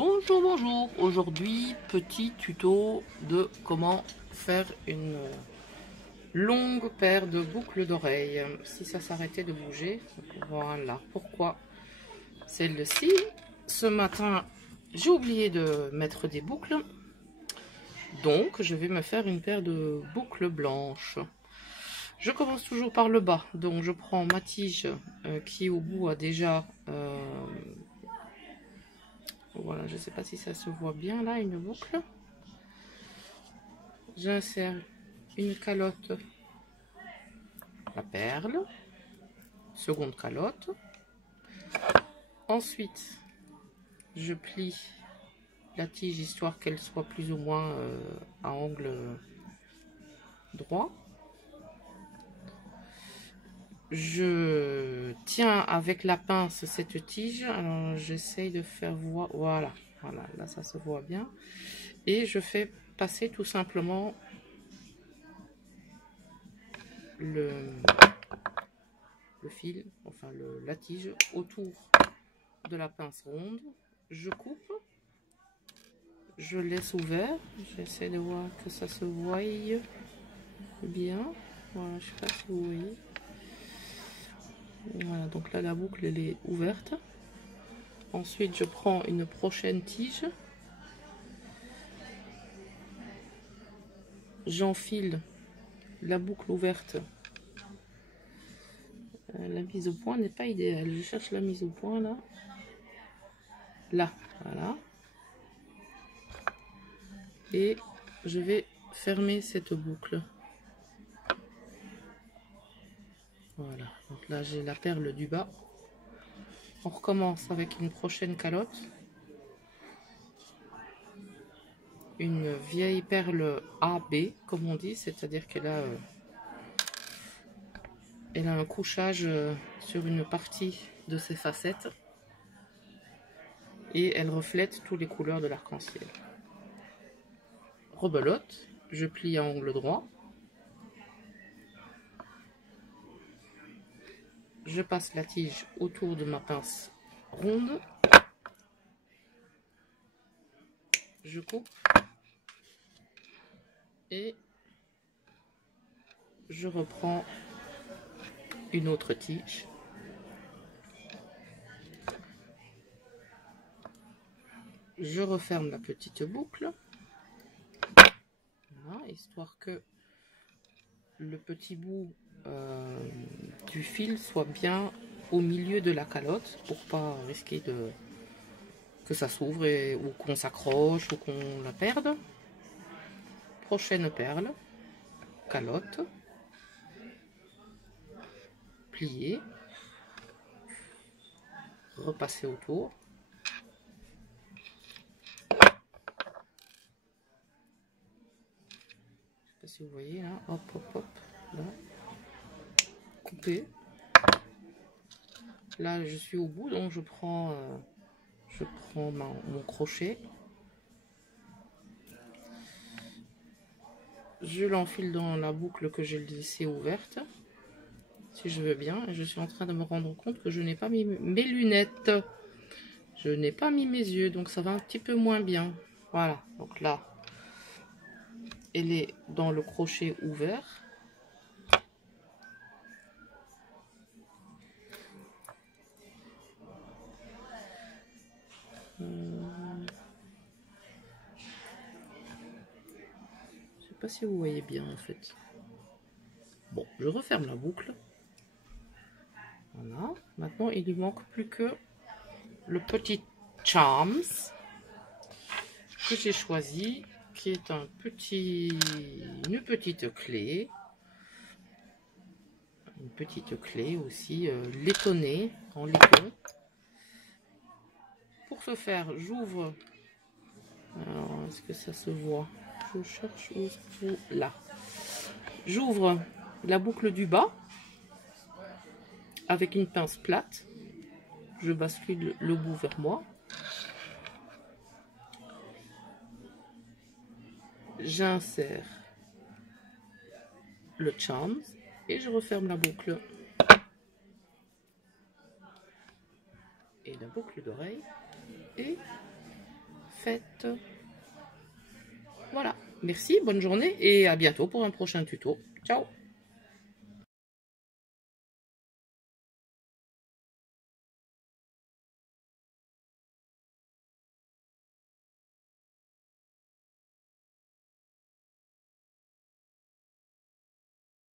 Bonjour, bonjour. Aujourd'hui, petit tuto de comment faire une longue paire de boucles d'oreilles. Si ça s'arrêtait de bouger, voilà. Pourquoi celle-ci? Ce matin, j'ai oublié de mettre des boucles. Donc, je vais me faire une paire de boucles blanches. Je commence toujours par le bas. Donc, je prends ma tige qui au bout a déjà... voilà, je ne sais pas si ça se voit bien là, une boucle. J'insère une calotte, la perle, seconde calotte. Ensuite, je plie la tige histoire qu'elle soit plus ou moins à angle droit. Je tiens avec la pince cette tige. Alors, j'essaye de faire voir. Voilà, voilà, là ça se voit bien. Et je fais passer tout simplement le fil, enfin la tige autour de la pince ronde. Je coupe, je laisse ouvert, j'essaie de voir que ça se voie bien. Voilà, je sais pas si vous voyez. Voilà, donc là la boucle elle est ouverte. Ensuite je prends une prochaine tige, j'enfile la boucle ouverte. La mise au point n'est pas idéale, je cherche la mise au point là, voilà. Et je vais fermer cette boucle. Voilà, donc là j'ai la perle du bas. On recommence avec une prochaine calotte. Une vieille perle AB, comme on dit, c'est-à-dire qu'elle a, un couchage sur une partie de ses facettes. Et elle reflète toutes les couleurs de l'arc-en-ciel. Rebelote, je plie à angle droit. Je passe la tige autour de ma pince ronde. Je coupe. Et je reprends une autre tige. Je referme la petite boucle. Voilà, histoire que le petit bout du fil soit bien au milieu de la calotte pour pas risquer que ça s'ouvre ou qu'on s'accroche ou qu'on la perde. Prochaine perle, calotte, plier, repasser autour. Je sais pas si vous voyez là, hop hop hop, là, couper. Là je suis au bout donc je prends mon crochet. Je l'enfile dans la boucle que j'ai laissée ouverte, si je veux bien. Et je suis en train de me rendre compte que je n'ai pas mis mes lunettes. Je n'ai pas mis mes yeux, donc ça va un petit peu moins bien. Voilà, donc là, elle est dans le crochet ouvert. Je sais pas si vous voyez bien en fait. Bon, je referme la boucle. Voilà. Maintenant, il lui manque plus que le petit charms que j'ai choisi, qui est une petite clé. Une petite clé aussi laitonnée en laiton. Pour ce faire, j'ouvre. Alors, est-ce que ça se voit? Je cherche où là. J'ouvre la boucle du bas avec une pince plate. Je bascule le bout vers moi. J'insère le charms et je referme la boucle. Et la boucle d'oreille. Et faites. Voilà, merci, bonne journée et à bientôt pour un prochain tuto. Ciao!